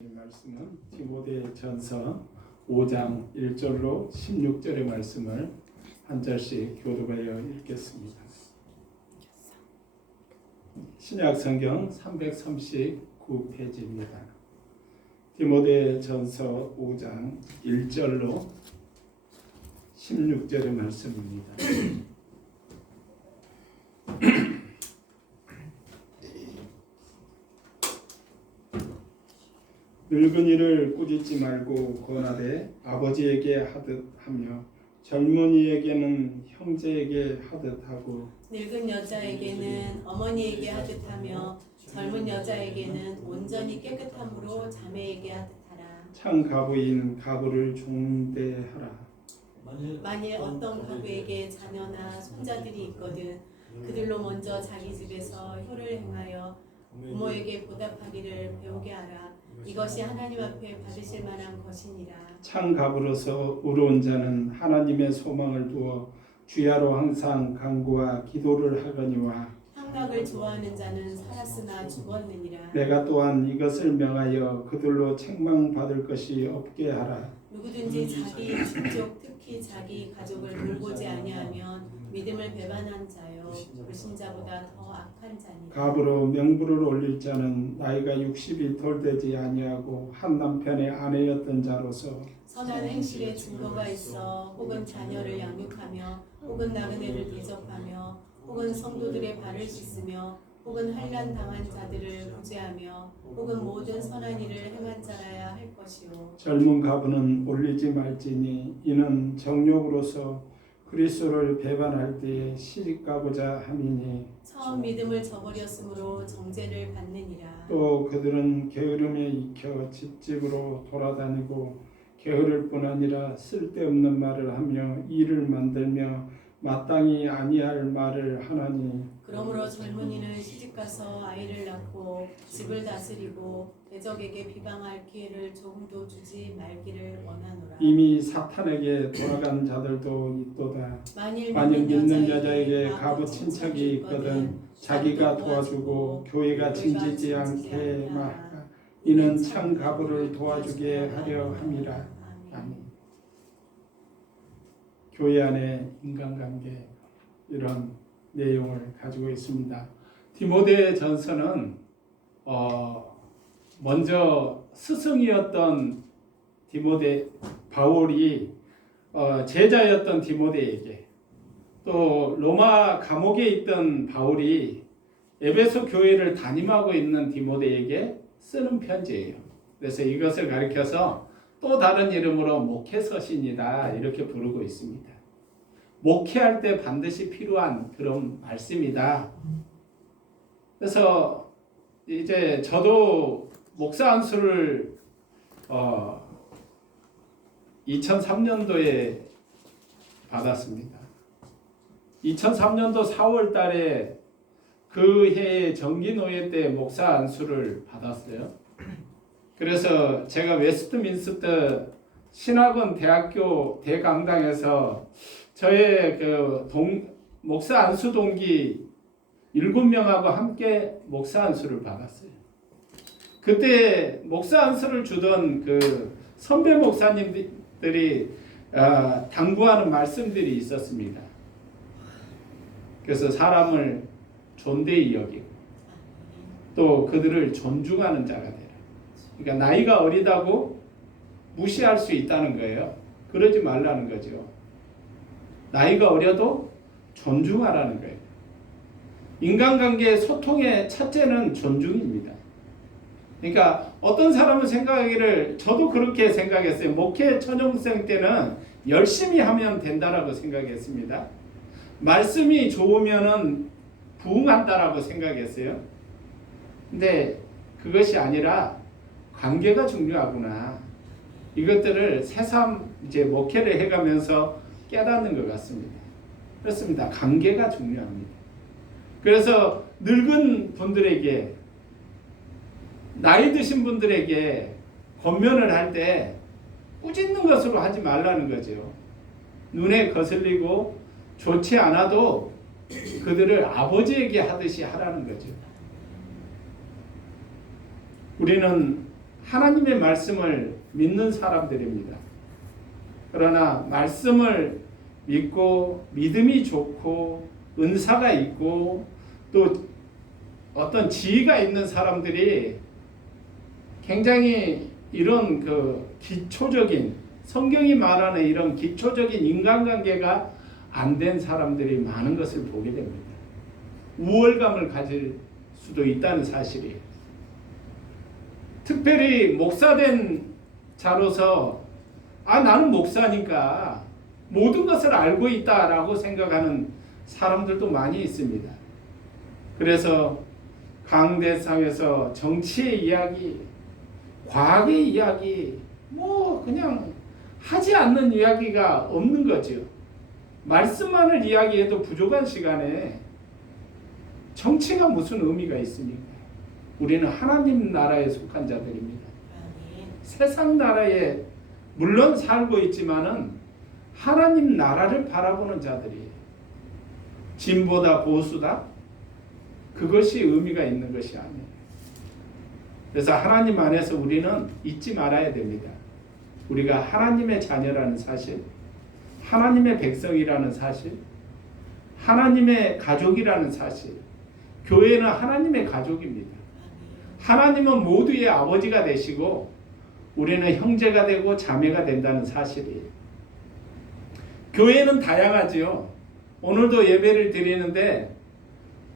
말씀은 디모데전서 5장 1절로 16절의 말씀을 한 절씩 교독하여 읽겠습니다. 신약성경 339페이지입니다. 디모데전서 5장 1절로 16절의 말씀입니다. 늙은이를 꾸짖지 말고 권하되 아버지에게 하듯 하며 젊은이에게는 형제에게 하듯 하고 늙은 여자에게는 어머니에게 하듯 하며 젊은 여자에게는 온전히 깨끗함으로 자매에게 하듯 하라. 창 가부인 가부를 종대하라. 만일 어떤 가부에게 자녀나 손자들이 있거든 그들로 먼저 자기 집에서 효를 행하여 부모에게 보답하기를 배우게 하라. 이것이 하나님 앞에 받으실 만한 것이니라. 창 가부로서 의로운 자는 하나님의 소망을 두어 주야로 항상 간구와 기도를 하거니와 향락을 좋아하는 자는 살았으나 죽었느니라. 내가 또한 이것을 명하여 그들로 책망받을 것이 없게 하라. 누구든지 자기 친족 특히 자기 가족을 돌보지 아니하면 믿음을 배반한 자요 불신자보다 더 악한 자니라. 가부로 명부를 올릴 자는 나이가 60이 덜 되지 아니하고 한 남편의 아내였던 자로서 선한 행실에 증거가 있어 혹은 자녀를 양육하며 혹은 나그네를 대접하며 혹은 성도들의 발을 씻으며 혹은 환난 당한 자들을 구제하며 혹은 모든 선한 일을 행한 자라야 할 것이요 젊은 가부는 올리지 말지니 이는 정욕으로서 그리스도를 배반할 때에 시집가고자 함이니 처음 믿음을 저버렸으므로 정죄를 받느니라. 또 그들은 게으름에 익혀 집집으로 돌아다니고 게으를 뿐 아니라 쓸데없는 말을 하며 일을 만들며 마땅히 아니할 말을 하나니 그러므로 젊은이는 시집가서 아이를 낳고 집을 다스리고 대적에게 비방할 기회를 조금도 주지 말기를 원하노라. 이미 사탄에게 돌아간 자들도 있도다. 만일 믿는 여자에게 가부 친척이 있거든 자기가 도와주고 교회가 징지지 않게 말하라. 이는 참 가부를 도와주게 하려 함이라. 아멘. 교회 안에 인간관계 이런 내용을 가지고 있습니다. 디모데전서는 먼저 스승이었던 바울이 제자였던 디모데에게 또 로마 감옥에 있던 바울이 에베소 교회를 담임하고 있는 디모데에게 쓰는 편지예요. 그래서 이것을 가리켜서 또 다른 이름으로 목회서신이다 이렇게 부르고 있습니다. 목회할 때 반드시 필요한 그런 말씀이다. 그래서 이제 저도 목사 안수를 2003년도에 받았습니다. 2003년도 4월 달에 그 해의 정기노예 때 목사 안수를 받았어요. 그래서 제가 웨스트민스터 신학원 대학교 대강당에서 저의 목사 안수 동기 7명하고 함께 목사 안수를 받았어요. 그때 목사 안수를 주던 그 선배 목사님들이 당부하는 말씀들이 있었습니다. 그래서 사람을 존대히 여기고 또 그들을 존중하는 자가 되라. 그러니까 나이가 어리다고 무시할 수 있다는 거예요. 그러지 말라는 거죠. 나이가 어려도 존중하라는 거예요. 인간관계 소통의 첫째는 존중입니다. 그러니까 어떤 사람은 생각하기를 저도 그렇게 생각했어요. 목회 전용생 때는 열심히 하면 된다라고 생각했습니다. 말씀이 좋으면은 부응한다라고 생각했어요. 근데 그것이 아니라 관계가 중요하구나. 이것들을 새삼 이제 목회를 해가면서 깨닫는 것 같습니다. 그렇습니다. 관계가 중요합니다. 그래서 늙은 분들에게 나이 드신 분들에게 권면을 할 때 꾸짖는 것으로 하지 말라는 거죠. 눈에 거슬리고 좋지 않아도 그들을 아버지에게 하듯이 하라는 거죠. 우리는 하나님의 말씀을 믿는 사람들입니다. 그러나 말씀을 믿고 믿음이 좋고 은사가 있고 또 어떤 지혜가 있는 사람들이 굉장히 이런 그 기초적인 성경이 말하는 이런 기초적인 인간관계가 안 된 사람들이 많은 것을 보게 됩니다. 우월감을 가질 수도 있다는 사실이에요. 특별히 목사된 자로서 나는 목사니까 모든 것을 알고 있다라고 생각하는 사람들도 많이 있습니다. 그래서 강대상에서 정치의 이야기, 과학의 이야기, 그냥 하지 않는 이야기가 없는 거죠. 말씀만을 이야기해도 부족한 시간에 정치가 무슨 의미가 있습니까? 우리는 하나님 나라에 속한 자들입니다. 세상 나라에 물론 살고 있지만은 하나님 나라를 바라보는 자들이에요. 진보다 보수다? 그것이 의미가 있는 것이 아니에요. 그래서 하나님 안에서 우리는 잊지 말아야 됩니다. 우리가 하나님의 자녀라는 사실, 하나님의 백성이라는 사실, 하나님의 가족이라는 사실. 교회는 하나님의 가족입니다. 하나님은 모두의 아버지가 되시고 우리는 형제가 되고 자매가 된다는 사실이에요. 교회는 다양하지요. 오늘도 예배를 드리는데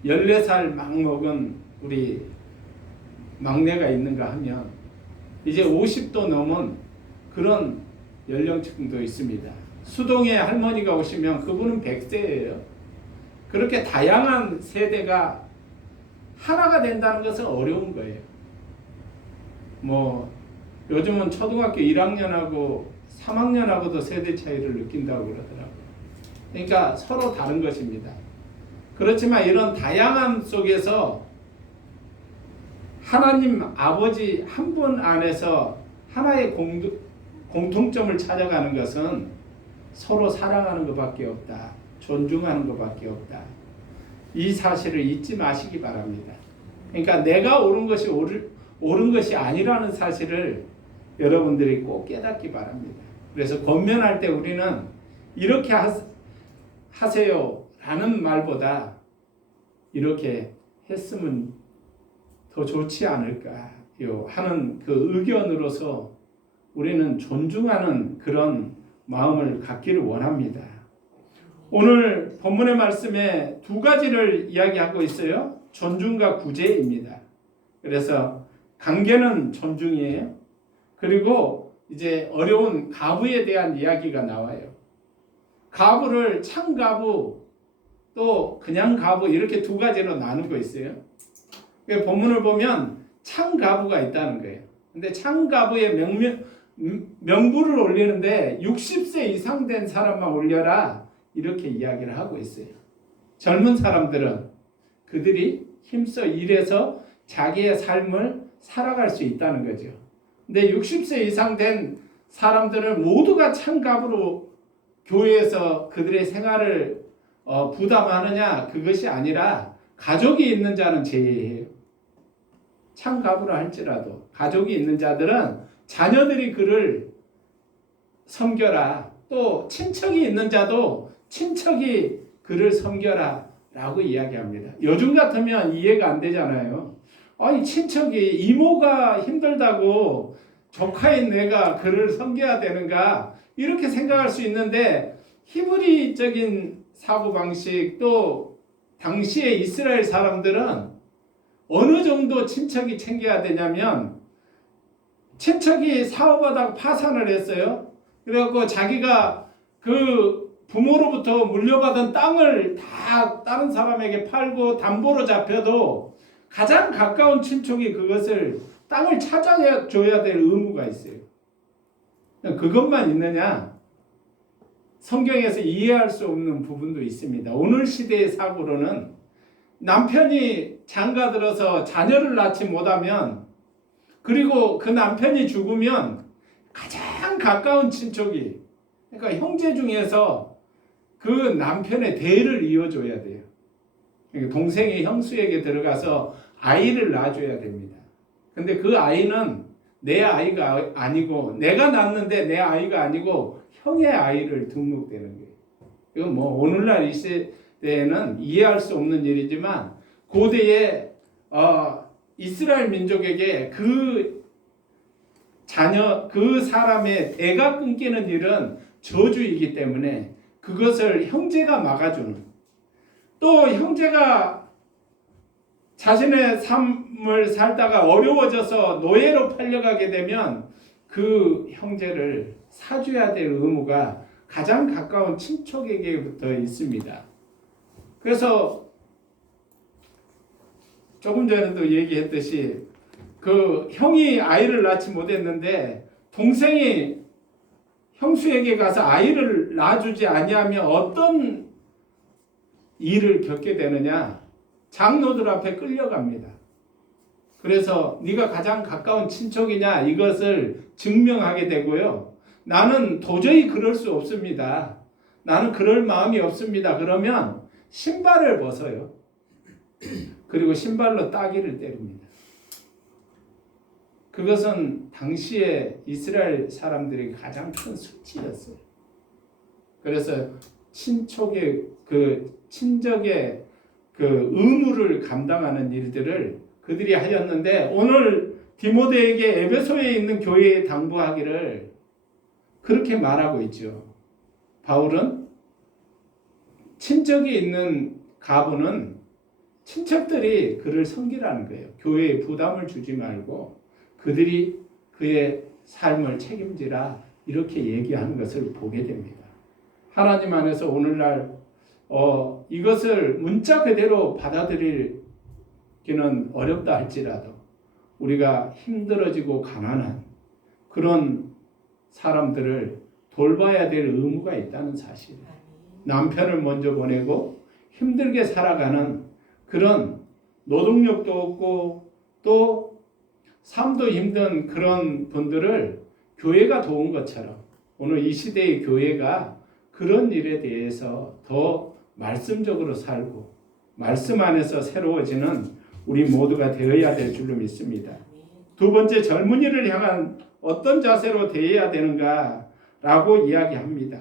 14살 막 먹은 우리 막내가 있는가 하면 이제 50도 넘은 그런 연령층도 있습니다. 수동의 할머니가 오시면 그분은 100세예요. 그렇게 다양한 세대가 하나가 된다는 것은 어려운 거예요. 요즘은 초등학교 1학년하고 3학년하고도 세대 차이를 느낀다고 그러더라고요. 그러니까 서로 다른 것입니다. 그렇지만 이런 다양함 속에서 하나님 아버지 한 분 안에서 하나의 공통점을 찾아가는 것은 서로 사랑하는 것밖에 없다. 존중하는 것밖에 없다. 이 사실을 잊지 마시기 바랍니다. 그러니까 내가 옳은 것이 아니라는 사실을 여러분들이 꼭 깨닫기 바랍니다. 그래서 권면할 때 우리는 이렇게 하세요 라는 말보다 이렇게 했으면 더 좋지 않을까요 하는 그 의견으로서 우리는 존중하는 그런 마음을 갖기를 원합니다. 오늘 본문의 말씀에 두 가지를 이야기하고 있어요. 존중과 구제입니다. 그래서 관계는 존중이에요. 그리고 이제 어려운 가부에 대한 이야기가 나와요. 가부를 참가부 또 그냥 가부 이렇게 두 가지로 나누고 있어요. 본문을 보면 참가부가 있다는 거예요. 근데 참가부의 명부를 올리는데 60세 이상 된 사람만 올려라 이렇게 이야기를 하고 있어요. 젊은 사람들은 그들이 힘써 일해서 자기의 삶을 살아갈 수 있다는 거죠. 근데 60세 이상 된 사람들을 모두가 참가부로 교회에서 그들의 생활을 부담하느냐 그것이 아니라 가족이 있는 자는 제외해요. 참가부라 할지라도 가족이 있는 자들은 자녀들이 그를 섬겨라. 또 친척이 있는 자도 친척이 그를 섬겨라 라고 이야기합니다. 요즘 같으면 이해가 안 되잖아요. 아니 친척이 이모가 힘들다고 조카인 내가 그를 섬겨야 되는가 이렇게 생각할 수 있는데 히브리적인 사고방식 또 당시의 이스라엘 사람들은 어느 정도 친척이 챙겨야 되냐면 친척이 사업하다가 파산을 했어요. 그래갖고 자기가 그 부모로부터 물려받은 땅을 다 다른 사람에게 팔고 담보로 잡혀도 가장 가까운 친척이 그것을 땅을 찾아줘야 될 의무가 있어요. 그것만 있느냐? 성경에서 이해할 수 없는 부분도 있습니다. 오늘 시대의 사고로는 남편이 장가들어서 자녀를 낳지 못하면 그리고 그 남편이 죽으면 가장 가까운 친척이 그러니까 형제 중에서 그 남편의 대를 이어줘야 돼요. 그러니까 동생이 형수에게 들어가서 아이를 낳아줘야 됩니다. 근데 그 아이는 내 아이가 아니고 내가 낳았는데 내 아이가 아니고 형의 아이를 등록되는 거예요. 이건 뭐 오늘날 이 시대에는 이해할 수 없는 일이지만 고대에 이스라엘 민족에게 그 자녀 그 사람의 애가 끊기는 일은 저주이기 때문에 그것을 형제가 막아주는, 또 형제가 자신의 삶을 살다가 어려워져서 노예로 팔려가게 되면 그 형제를 사줘야 될 의무가 가장 가까운 친척에게부터 있습니다. 그래서 조금 전에도 얘기했듯이 그 형이 아이를 낳지 못했는데 동생이 형수에게 가서 아이를 낳아주지 아니하면 어떤 일을 겪게 되느냐? 장로들 앞에 끌려갑니다. 그래서 네가 가장 가까운 친척이냐 이것을 증명하게 되고요. 나는 도저히 그럴 수 없습니다. 나는 그럴 마음이 없습니다. 그러면 신발을 벗어요. 그리고 신발로 따귀를 때립니다. 그것은 당시에 이스라엘 사람들이 가장 큰 수치였어요. 그래서 친척의 친적의 의무를 감당하는 일들을 그들이 하였는데, 오늘 디모데에게 에베소에 있는 교회에 당부하기를 그렇게 말하고 있죠. 바울은 친척이 있는 가부는 친척들이 그를 섬기라는 거예요. 교회에 부담을 주지 말고 그들이 그의 삶을 책임지라, 이렇게 얘기하는 것을 보게 됩니다. 하나님 안에서 오늘날 이것을 문자 그대로 받아들이기는 어렵다 할지라도 우리가 힘들어지고 가난한 그런 사람들을 돌봐야 될 의무가 있다는 사실. 남편을 먼저 보내고 힘들게 살아가는 그런 노동력도 없고 또 삶도 힘든 그런 분들을 교회가 도운 것처럼 오늘 이 시대의 교회가 그런 일에 대해서 더 말씀적으로 살고 말씀 안에서 새로워지는 우리 모두가 되어야 될 줄로 믿습니다. 두 번째, 젊은이를 향한 어떤 자세로 대해야 되는가라고 이야기합니다.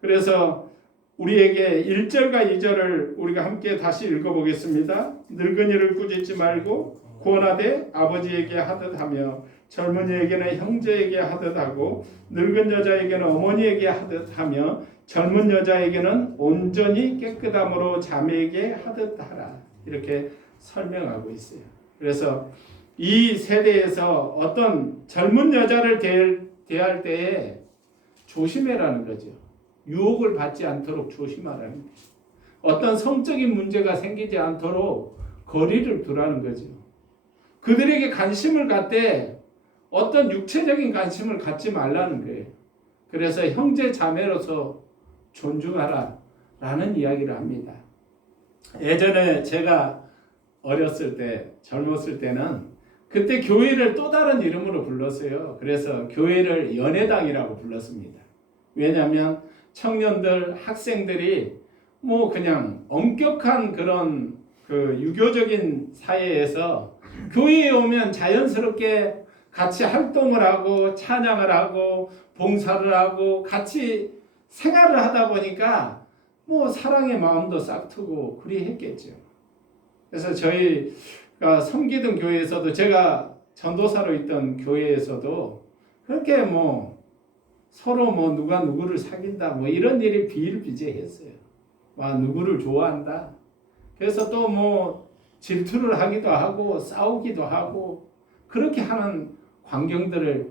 그래서 우리에게 1절과 2절을 우리가 함께 다시 읽어보겠습니다. 늙은이를 꾸짖지 말고 구원하되 아버지에게 하듯 하며 젊은이에게는 형제에게 하듯 하고 늙은 여자에게는 어머니에게 하듯 하며 젊은 여자에게는 온전히 깨끗함으로 자매에게 하듯 하라. 이렇게 설명하고 있어요. 그래서 이 세대에서 어떤 젊은 여자를 대할 때에 조심해라는 거죠. 유혹을 받지 않도록 조심하라는 거죠. 어떤 성적인 문제가 생기지 않도록 거리를 두라는 거죠. 그들에게 관심을 갖되 어떤 육체적인 관심을 갖지 말라는 거예요. 그래서 형제 자매로서 존중하라 라는 이야기를 합니다. 예전에 제가 어렸을 때, 젊었을 때는 그때 교회를 또 다른 이름으로 불렀어요. 그래서 교회를 연애당이라고 불렀습니다. 왜냐하면 청년들, 학생들이 뭐 그냥 엄격한 그런 유교적인 사회에서 교회에 오면 자연스럽게 같이 활동을 하고 찬양을 하고 봉사를 하고 같이 생활을 하다 보니까 뭐 사랑의 마음도 싹트고 그리 했겠죠. 그래서 저희가 섬기던 교회에서도, 제가 전도사로 있던 교회에서도 그렇게 뭐 서로 뭐 누가 누구를 사귄다 뭐 이런 일이 비일비재했어요. 와, 누구를 좋아한다. 그래서 또 뭐 질투를 하기도 하고 싸우기도 하고 그렇게 하는 광경들을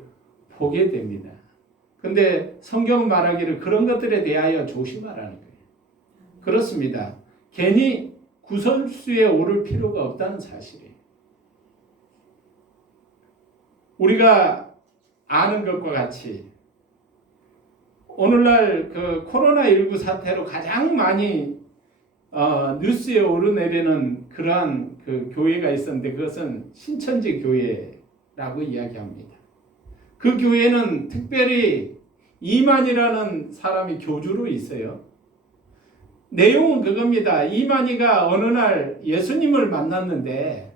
보게 됩니다. 근데 성경은 말하기를 그런 것들에 대하여 조심하라는 거예요. 그렇습니다. 괜히 구설수에 오를 필요가 없다는 사실이에요. 우리가 아는 것과 같이 오늘날 코로나19 사태로 가장 많이 뉴스에 오르내리는 그러한 교회가 있었는데 그것은 신천지 교회라고 이야기합니다. 그 교회는 특별히 이만희라는 사람이 교주로 있어요. 내용은 그겁니다. 이만희가 어느 날 예수님을 만났는데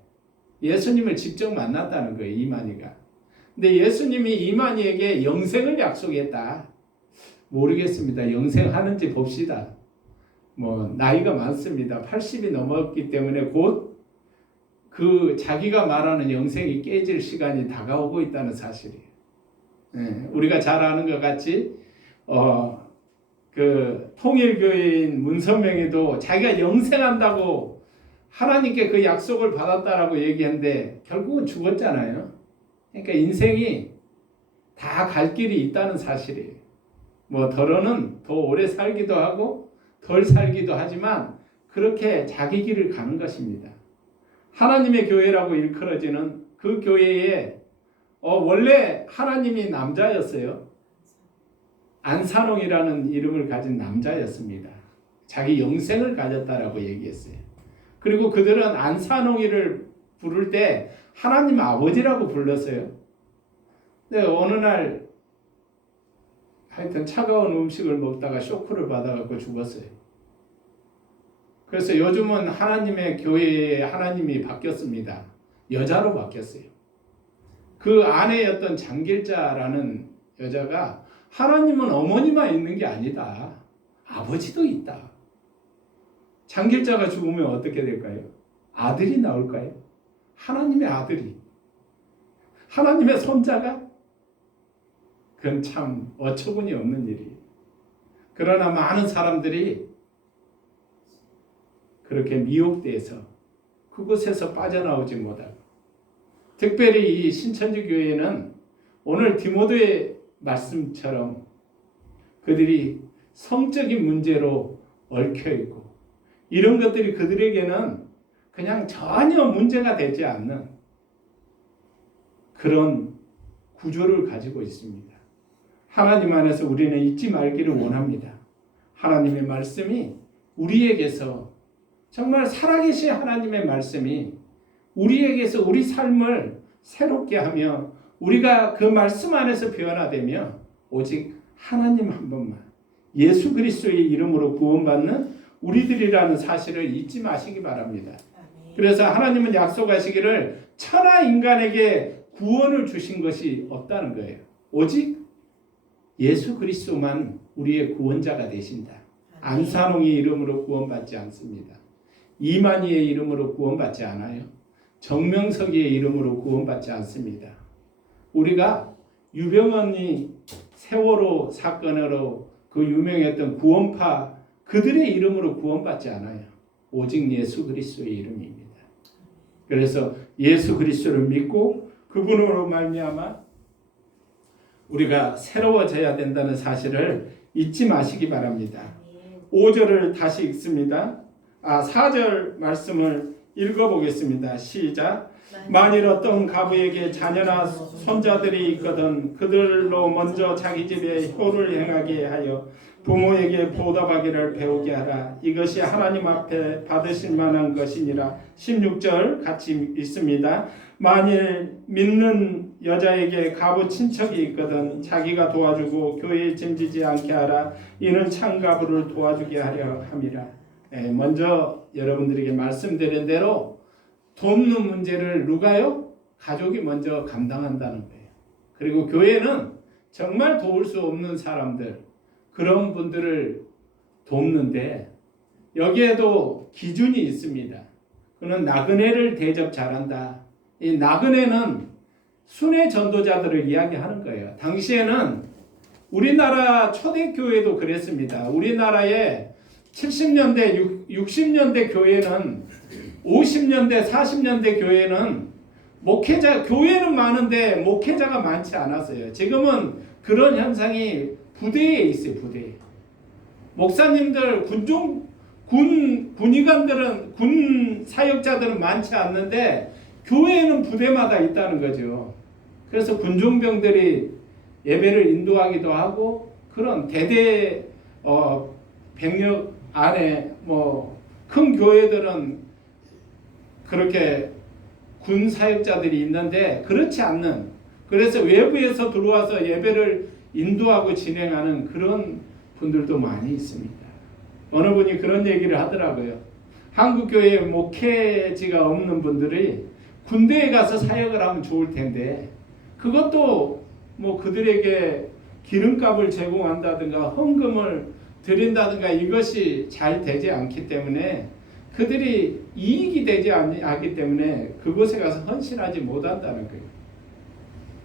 예수님을 직접 만났다는 거예요. 이만희가. 근데 예수님이 이만희에게 영생을 약속했다. 모르겠습니다. 영생하는지 봅시다. 뭐 나이가 많습니다. 80이 넘었기 때문에 곧 그 자기가 말하는 영생이 깨질 시간이 다가오고 있다는 사실이에요. 우리가 잘 아는 것 같이 그 통일교회인 문선명이도 자기가 영생한다고 하나님께 그 약속을 받았다라고 얘기했는데 결국은 죽었잖아요. 그러니까 인생이 다 갈 길이 있다는 사실이에요. 뭐 더러는 더 오래 살기도 하고 덜 살기도 하지만 그렇게 자기 길을 가는 것입니다. 하나님의 교회라고 일컬어지는 그 교회에 원래 하나님이 남자였어요. 안산홍이라는 이름을 가진 남자였습니다. 자기 영생을 가졌다라고 얘기했어요. 그리고 그들은 안산홍이를 부를 때 하나님 아버지라고 불렀어요. 근데 어느 날 하여튼 차가운 음식을 먹다가 쇼크를 받아갖고 죽었어요. 그래서 요즘은 하나님의 교회에 하나님이 바뀌었습니다. 여자로 바뀌었어요. 그 아내였던 장길자라는 여자가 하나님은 어머니만 있는 게 아니다. 아버지도 있다. 장길자가 죽으면 어떻게 될까요? 아들이 나올까요? 하나님의 아들이. 하나님의 손자가? 그건 참 어처구니 없는 일이에요. 그러나 많은 사람들이 그렇게 미혹돼서 그곳에서 빠져나오지 못하고, 특별히 이 신천지 교회는 오늘 디모데의 말씀처럼 그들이 성적인 문제로 얽혀있고 이런 것들이 그들에게는 그냥 전혀 문제가 되지 않는 그런 구조를 가지고 있습니다. 하나님 안에서 우리는 잊지 말기를 원합니다. 하나님의 말씀이 우리에게서 정말 살아계신 하나님의 말씀이 우리에게서 우리 삶을 새롭게 하며 우리가 그 말씀 안에서 변화되며 오직 하나님 한 분만 예수 그리스도의 이름으로 구원받는 우리들이라는 사실을 잊지 마시기 바랍니다. 그래서 하나님은 약속하시기를 천하 인간에게 구원을 주신 것이 없다는 거예요. 오직 예수 그리스도만 우리의 구원자가 되신다. 안산홍의 이름으로 구원받지 않습니다. 이만희의 이름으로 구원받지 않아요. 정명석의 이름으로 구원받지 않습니다. 우리가 유병언이 세월호 사건으로 그 유명했던 구원파 그들의 이름으로 구원받지 않아요. 오직 예수 그리스도의 이름입니다. 그래서 예수 그리스도를 믿고 그분으로 말미암아 우리가 새로워져야 된다는 사실을 잊지 마시기 바랍니다. 5절을 다시 읽습니다. 4절 말씀을 읽어보겠습니다. 시작. 만일 어떤 가부에게 자녀나 손자들이 있거든 그들로 먼저 자기 집에 효를 행하게 하여 부모에게 보답하기를 배우게 하라. 이것이 하나님 앞에 받으실 만한 것이니라. 16절 같이 읽습니다. 만일 믿는 여자에게 가부 친척이 있거든 자기가 도와주고 교회에 짐지지 않게 하라. 이는 참가부를 도와주게 하려 함이라. 먼저 여러분들에게 말씀드린 대로 돕는 문제를 누가요? 가족이 먼저 감당한다는 거예요. 그리고 교회는 정말 도울 수 없는 사람들, 그런 분들을 돕는데 여기에도 기준이 있습니다. 그는 나그네를 대접 잘한다. 이 나그네는 순회 전도자들을 이야기하는 거예요. 당시에는 우리나라 초대교회도 그랬습니다. 우리나라에 70년대, 60년대 교회는 50년대, 40년대 교회는 교회는 많은데 목회자가 많지 않았어요. 지금은 그런 현상이 부대에 있어요. 부대에. 목사님들, 군의관들은, 군 사역자들은 많지 않는데 교회에는 부대마다 있다는 거죠. 그래서 군종병들이 예배를 인도하기도 하고 그런 대대 병력 안에 큰 교회들은 그렇게 군 사역자들이 있는데 그렇지 않는, 그래서 외부에서 들어와서 예배를 인도하고 진행하는 그런 분들도 많이 있습니다. 어느 분이 그런 얘기를 하더라고요. 한국 교회에 목회지가 없는 분들이 군대에 가서 사역을 하면 좋을 텐데 그것도 뭐 그들에게 기름값을 제공한다든가 헌금을 드린다든가 이것이 잘 되지 않기 때문에 그들이 이익이 되지 않기 때문에 그곳에 가서 헌신하지 못한다는 거예요.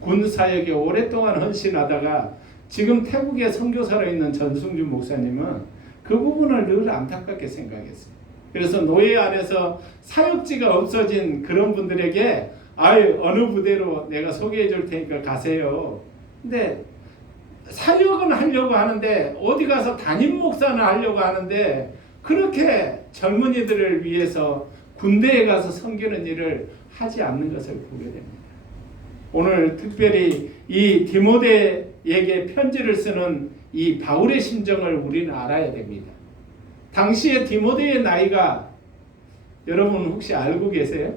군 사역에 오랫동안 헌신하다가 지금 태국에 선교사로 있는 전승준 목사님은 그 부분을 늘 안타깝게 생각했어요. 그래서 노예 안에서 사역지가 없어진 그런 분들에게 어느 부대로 내가 소개해 줄 테니까 가세요. 근데 사역은 하려고 하는데 어디 가서 담임 목사는 하려고 하는데 그렇게 젊은이들을 위해서 군대에 가서 섬기는 일을 하지 않는 것을 보게 됩니다. 오늘 특별히 이 디모데에게 편지를 쓰는 이 바울의 심정을 우리는 알아야 됩니다. 당시에 디모데의 나이가 여러분 혹시 알고 계세요?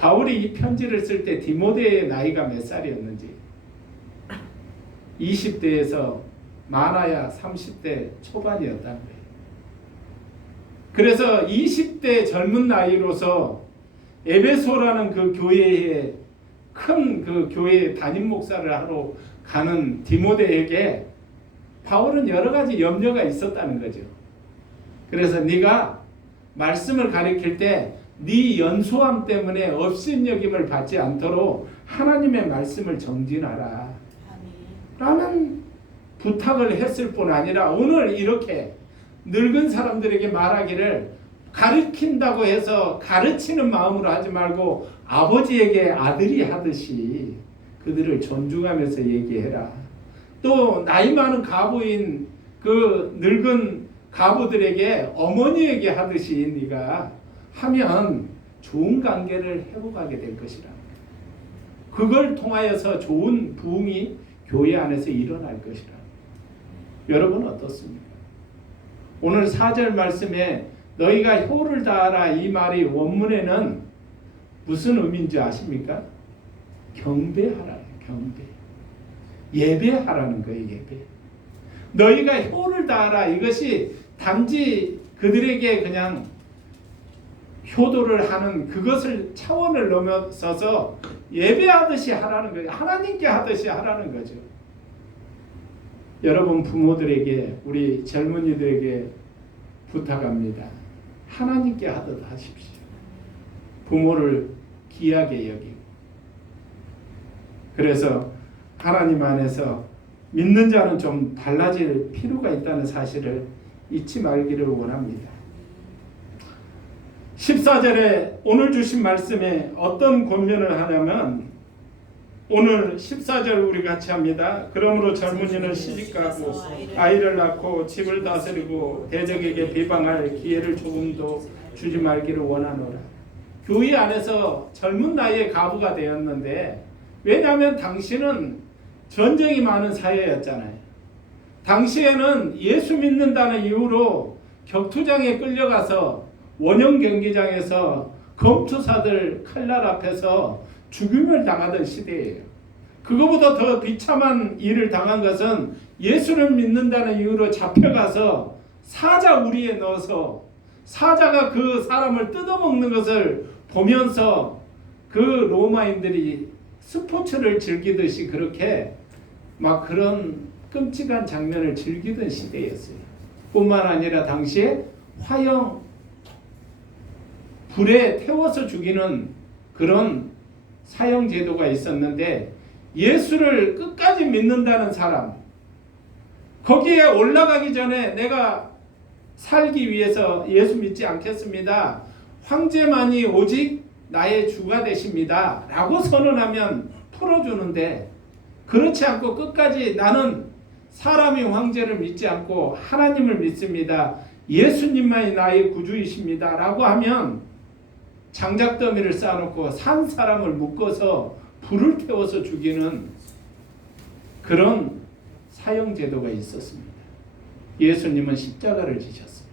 바울이 이 편지를 쓸 때 디모데의 나이가 몇 살이었는지 20대에서 많아야 30대 초반이었다는 거예요. 그래서 20대 젊은 나이로서 에베소라는 그 교회에 큰 그 교회의 담임 목사를 하러 가는 디모데에게 바울은 여러 가지 염려가 있었다는 거죠. 그래서 네가 말씀을 가르칠 때 네 연소함 때문에 업신여김을 받지 않도록 하나님의 말씀을 정진하라 라는 부탁을 했을 뿐 아니라 오늘 이렇게 늙은 사람들에게 말하기를 가르친다고 해서 가르치는 마음으로 하지 말고 아버지에게 아들이 하듯이 그들을 존중하면서 얘기해라. 또 나이 많은 가부인 그 늙은 가부들에게 어머니에게 하듯이 네가 하면 좋은 관계를 회복하게 될 것이라. 그걸 통하여서 좋은 부흥이 교회 안에서 일어날 것이라. 여러분 어떻습니까? 오늘 4절 말씀에 너희가 효를 다하라 이 말이 원문에는 무슨 의미인지 아십니까? 경배하라는 경배. 예배하라는 거예요. 예배. 너희가 효를 다하라 이것이 단지 그들에게 그냥 효도를 하는 그것을 차원을 넘어서서 예배하듯이 하라는 거예요. 하나님께 하듯이 하라는 거죠. 여러분 부모들에게 우리 젊은이들에게 부탁합니다. 하나님께 하듯 하십시오. 부모를 귀하게 여기고. 그래서 하나님 안에서 믿는 자는 좀 달라질 필요가 있다는 사실을 잊지 말기를 원합니다. 14절에 오늘 주신 말씀에 어떤 권면을 하냐면 오늘 14절 우리 같이 합니다. 그러므로 젊은이는 시집가고 아이를 낳고 집을 다스리고 대적에게 비방할 기회를 조금도 주지 말기를 원하노라. 교회 안에서 젊은 나이에 가부가 되었는데 왜냐하면 당시는 전쟁이 많은 사회였잖아요. 당시에는 예수 믿는다는 이유로 격투장에 끌려가서 원형 경기장에서 검투사들 칼날 앞에서 죽임을 당하던 시대예요. 그거보다 더 비참한 일을 당한 것은 예수를 믿는다는 이유로 잡혀가서 사자 우리에 넣어서 사자가 그 사람을 뜯어먹는 것을 보면서 그 로마인들이 스포츠를 즐기듯이 그렇게 막 그런 끔찍한 장면을 즐기던 시대였어요. 뿐만 아니라 당시에 화형 불에 태워서 죽이는 그런 사형 제도가 있었는데 예수를 끝까지 믿는다는 사람, 거기에 올라가기 전에 내가 살기 위해서 예수 믿지 않겠습니다. 황제만이 오직 나의 주가 되십니다. 라고 선언하면 풀어주는데 그렇지 않고 끝까지 나는 사람이 황제를 믿지 않고 하나님을 믿습니다. 예수님만이 나의 구주이십니다. 라고 하면 장작더미를 쌓아놓고 산 사람을 묶어서 불을 태워서 죽이는 그런 사형제도가 있었습니다. 예수님은 십자가를 지셨어요.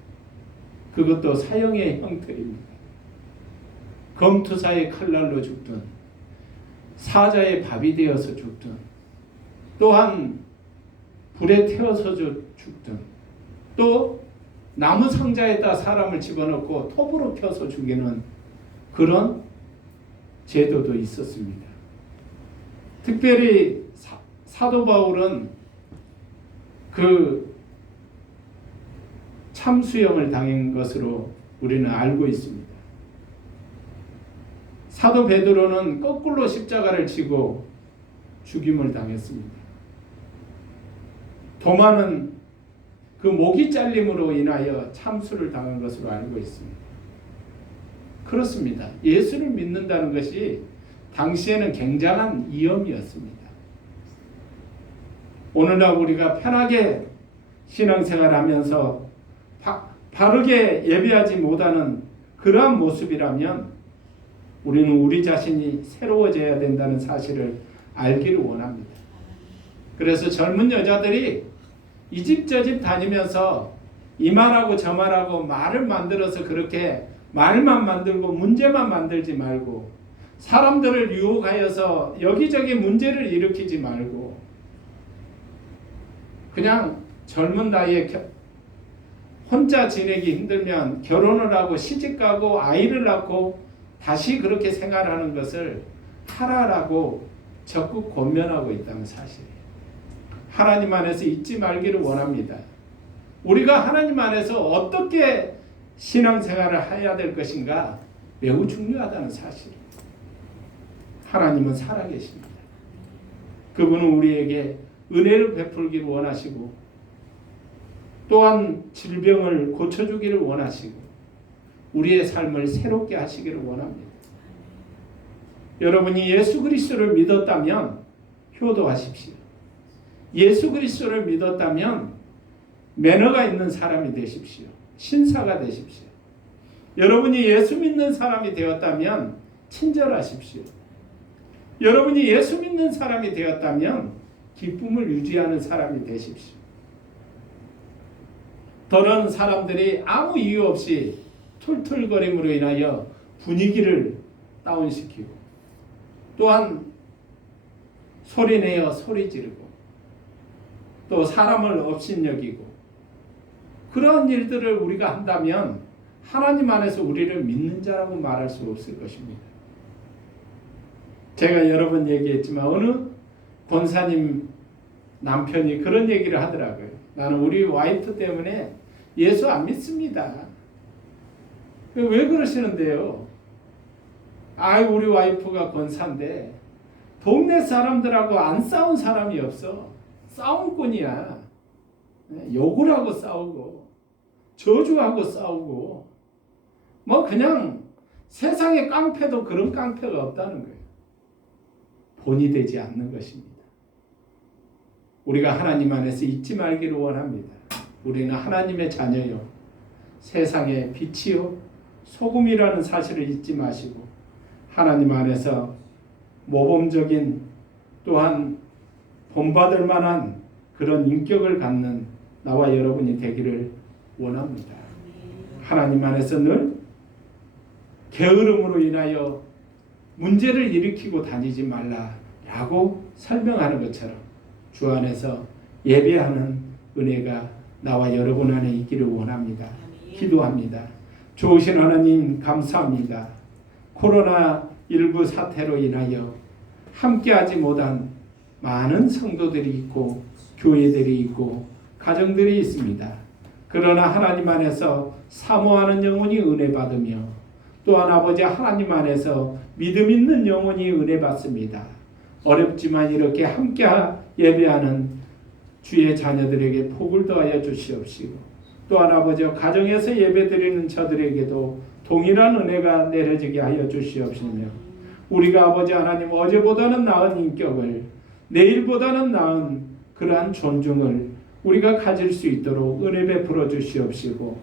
그것도 사형의 형태입니다. 검투사의 칼날로 죽든 사자의 밥이 되어서 죽든 또한 불에 태워서 죽든 또 나무 상자에다 사람을 집어넣고 톱으로 켜서 죽이는 그런 제도도 있었습니다. 특별히 사도 바울은 그 참수형을 당한 것으로 우리는 알고 있습니다. 사도 베드로는 거꾸로 십자가를 지고 죽임을 당했습니다. 도마는 그 목이 잘림으로 인하여 참수를 당한 것으로 알고 있습니다. 그렇습니다. 예수를 믿는다는 것이 당시에는 굉장한 위험이었습니다. 오늘날 우리가 편하게 신앙생활하면서 바르게 예배하지 못하는 그러한 모습이라면 우리는 우리 자신이 새로워져야 된다는 사실을 알기를 원합니다. 그래서 젊은 여자들이 이 집 저 집 다니면서 이 말하고 저 말하고 말을 만들어서 그렇게 말만 만들고 문제만 만들지 말고 사람들을 유혹하여서 여기저기 문제를 일으키지 말고 그냥 젊은 나이에 혼자 지내기 힘들면 결혼을 하고 시집가고 아이를 낳고 다시 그렇게 생활하는 것을 하라라고 적극 권면하고 있다는 사실이에요. 하나님 안에서 잊지 말기를 원합니다. 우리가 하나님 안에서 어떻게 신앙생활을 해야 될 것인가 매우 중요하다는 사실이에요. 하나님은 살아계십니다. 그분은 우리에게 은혜를 베풀기를 원하시고 또한 질병을 고쳐주기를 원하시고 우리의 삶을 새롭게 하시기를 원합니다. 여러분이 예수 그리스도를 믿었다면 효도하십시오. 예수 그리스도를 믿었다면 매너가 있는 사람이 되십시오. 신사가 되십시오. 여러분이 예수 믿는 사람이 되었다면 친절하십시오. 여러분이 예수 믿는 사람이 되었다면 기쁨을 유지하는 사람이 되십시오. 더러운 사람들이 아무 이유 없이 툴툴거림으로 인하여 분위기를 다운시키고 또한 소리내어 소리 지르고 또 사람을 업신여기고 그러한 일들을 우리가 한다면 하나님 안에서 우리를 믿는 자라고 말할 수 없을 것입니다. 제가 여러 번 얘기했지만 어느 권사님 남편이 그런 얘기를 하더라고요. 나는 우리 와이프 때문에 예수 안 믿습니다. 왜 그러시는데요? 우리 와이프가 권사인데 동네 사람들하고 안 싸운 사람이 없어. 싸움꾼이야. 욕을 하고 싸우고 저주하고 싸우고 뭐 그냥 세상에 깡패도 그런 깡패가 없다는 거예요. 본이 되지 않는 것입니다. 우리가 하나님 안에서 잊지 말기를 원합니다. 우리는 하나님의 자녀요. 세상의 빛이요. 소금이라는 사실을 잊지 마시고 하나님 안에서 모범적인 또한 본받을 만한 그런 인격을 갖는 나와 여러분이 되기를 원합니다. 하나님 안에서 늘 게으름으로 인하여 문제를 일으키고 다니지 말라라고 설명하는 것처럼 주 안에서 예배하는 은혜가 나와 여러분 안에 있기를 원합니다. 기도합니다. 좋으신 하나님 감사합니다. 코로나19 사태로 인하여 함께하지 못한 많은 성도들이 있고 교회들이 있고 가정들이 있습니다. 그러나 하나님 안에서 사모하는 영혼이 은혜 받으며 또한 아버지 하나님 안에서 믿음 있는 영혼이 은혜 받습니다. 어렵지만 이렇게 함께 예배하는 주의 자녀들에게 복을 더하여 주시옵시고 또한 아버지 가정에서 예배드리는 저들에게도 동일한 은혜가 내려지게 하여 주시옵시며 우리가 아버지 하나님 어제보다는 나은 인격을 내일보다는 나은 그러한 존중을 우리가 가질 수 있도록 은혜 베풀어 주시옵시고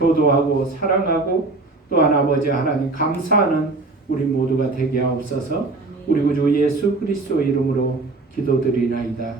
효도하고 사랑하고 또한 아버지 하나님 감사하는 우리 모두가 되게 하옵소서. 우리 구주 예수 그리스도 이름으로 기도드리나이다.